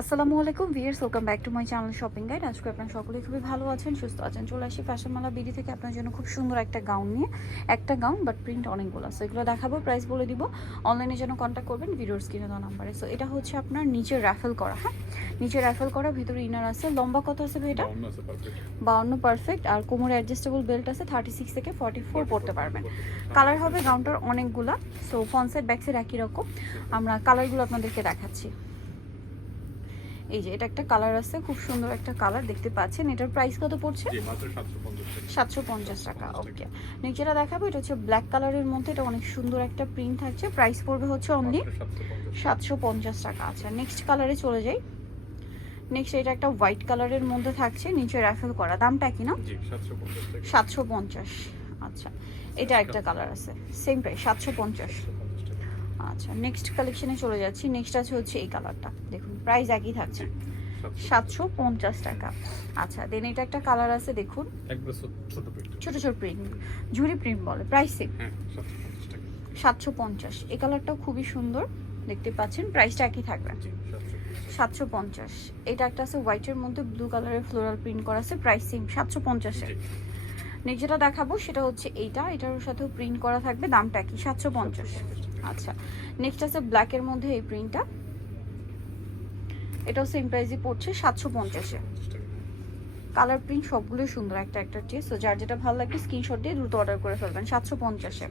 আসসালামু আলাইকুম viewers, welcome back to my channel shopping guide. আজকে আপনারা সকলেই খুবই ভালো আছেন, সুস্থ আছেন। চলে আসি ফ্যাশন মালা বিডি থেকে আপনার জন্য খুব সুন্দর একটা গাউন নিয়ে। একটা গাউন বাট প্রিন্ট অনেকগুলো, সো এগুলো দেখাবো, প্রাইস বলে দিব। অনলাইনের জন্য কন্ট্যাক্ট করবেন ভিডিওর স্ক্রিনে দেওয়া নাম্বারে। সো এটা হচ্ছে আপনার নিচে র্যাফেল করা, হ্যাঁ নিচে র্যাফেল করা, ভিতরে ইনার আছে। লম্বা কত আছে ভাই এটা? 52 পারফেক্ট। আর কোমরে অ্যাডজাস্টেবল বেল্ট আছে, 36 থেকে 44 পড়তে পারবেন। কালার হবে গাউনটার অনেকগুলা, so front side back side একই রকম। আমরা কালারগুলো আপনাদেরকে দেখাচ্ছি। এই যে এটা একটা কালার আছে, খুব সুন্দর একটা কালার দেখতে পাচ্ছেন। এটার প্রাইস কত পড়ছে? 750 টাকা। ওকে, নিচেটা দেখাবো। এটা হচ্ছে ব্ল্যাক কালারের মধ্যে, এটা অনেক সুন্দর একটা প্রিন্ট থাকছে। প্রাইস পড়বে হচ্ছে অনলি 750 টাকা। আচ্ছা, নেক্সট কালারে চলে যাই। নেক্সট এটা একটা হোয়াইট কালারের মধ্যে থাকছে, নিচে র্যাফেল করা। দামটা কি না? 750। আচ্ছা, এটা একটা কালার আছে, সেম প্রাইস 750। আচ্ছা, নেক্সট কালেকশনে চলে যাচ্ছি। নেক্সট আছে হচ্ছে এই কালারটা, দেখুন প্রাইস একই থাকছে 750 টাকা। আচ্ছা, দেন এটা একটা কালার আছে, দেখুন ছোট ছোট প্রিন্ট, ঝুরি প্রিন্ট বলে। Price same 750। এই কালারটাও খুবই সুন্দর দেখতে পাচ্ছেন, প্রাইসটা একই থাকবে 750। এটা একটা আছে হোয়াইটের মধ্যে ব্লু কালারের ফ্লোরাল প্রিন্ট করা আছে, প্রাইস সেম 750-এ। নেক্সট যেটা দেখাবো সেটা হচ্ছে এইটা, এটার সাথেও প্রিন্ট করা থাকবে, দামটা কি? 750। আচ্ছা, নেক্সট আছে ব্ল্যাকের মধ্যে এই প্রিন্টটা, এটাও সেম প্রাইসই পড়ছে 750-এ। কালার প্রিন্ট সবগুলোই সুন্দর, একটা একটা টেস্ট। সো যার যেটা ভালো লাগবে স্ক্রিনশট দিয়ে দ্রুত অর্ডার করে ফেলবেন। 750-এ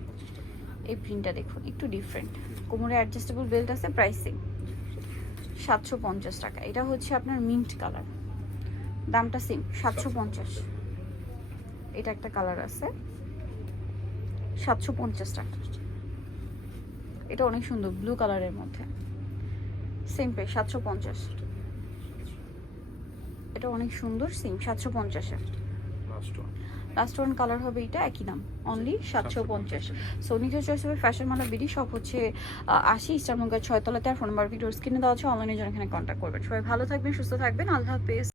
এই প্রিন্টটা দেখুন, একটু ডিফারেন্ট। কোমরে অ্যাডজাস্টেবল বেল্ট আছে, প্রাইস সেম 750 টাকা। এটা হচ্ছে আপনার মিন্ট কালার, দামটা সেম 750। এটা একটা কালার আছে 750 টাকা। এটা অনেক সুন্দর ব্লু কালারের মধ্যে, সেম প্রাইস 750। এটা অনেক সুন্দর, সেম 750-এ। লাস্ট ওয়ান কালার হবে এটা, একই দাম অনলি 750। সো নিজের চয়েস হবে ফ্যাশন মালা বিডি। সব হচ্ছে 80 ইস্টার মঙ্গল 6 তলাতে। আর ফোন নাম্বার ভিডিওর স্ক্রিনে দেওয়া আছে, অনলাইনে জন্য এখানে কন্ট্যাক্ট করবেন। সবাই ভালো থাকবেন, সুস্থ থাকবেন, আল্লাহ হাফেজ।